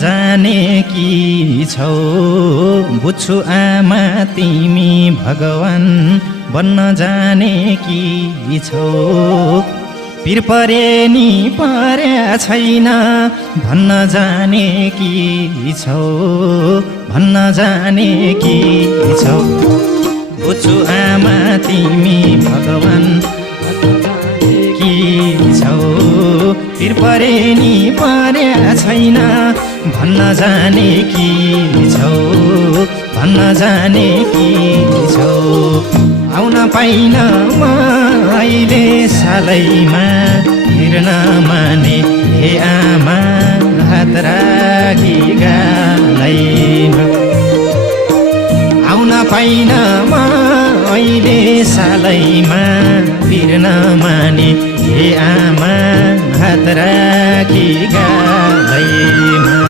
जाने कि छौ बुझ्छु आमा तिमी भगवान बन्न जाने कि छौ पिर परे नि पर्या छैन भन्न जाने कि छौ भन्न जाने कि छौ बुझ्छु आमा तिमी भगवान कि छौ पिर परे नि पर्या छैन भन्न जाने कि छौ भन्न जाने कि छौ आउन पाइन म अहिले सालैमा हिँड्न माने हे आमा हात राखी गालैमा आउन पाइन म अहिले सालैमा हिँड्न माने हे आमा हात राखी गालैमा